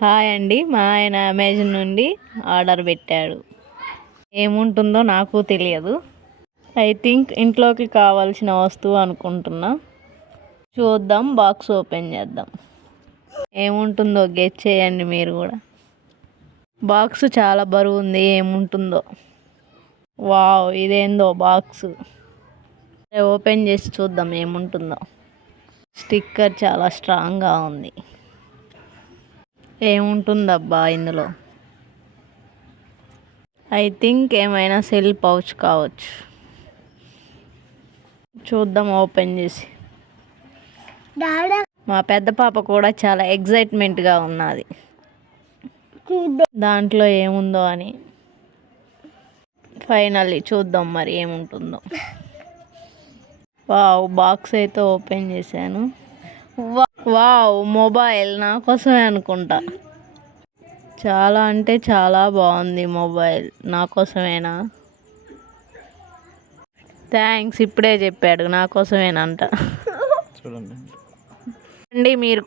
Hi అండి, మా ఆయన అమెజాన్ నుండి ఆర్డర్ పెట్టాడు. ఏముంటుందో నాకు తెలియదు. ఐ థింక్ ఇంట్లోకి కావాల్సిన వస్తువు అనుకుంటున్నా. చూద్దాం, బాక్స్ ఓపెన్ చేద్దాం. ఏముంటుందో గెస్ చేయండి మీరు కూడా. బాక్స్ చాలా బరువు ఉంది, ఏముంటుందో. వావ్, ఇదేందో బాక్స్. ఓపెన్ చేసి చూద్దాం ఏముంటుందో. స్టిక్కర్ చాలా స్ట్రాంగ్గా ఉంది. ఏముంటుందబ్బా ఇందులో? ఐ థింక్ ఏమైనా సెల్ పౌచ్ కావచ్చు. చూద్దాం ఓపెన్ చేసి. మా పెద్ద పాప కూడా చాలా ఎగ్జైట్మెంట్గా ఉన్నది దాంట్లో ఏముందో అని. ఫైనల్లీ చూద్దాం మరి ఏముంటుందో. వావ్, బాక్స్ అయితే ఓపెన్ చేశాను. వావ్, మొబైల్ నా కోసమే అనుకుంటా. చాలా అంటే చాలా బాగుంది మొబైల్. నా కోసమేనా? థ్యాంక్స్, ఇప్పుడే చెప్పాడు నా కోసమేనంట. చూడండి మీరు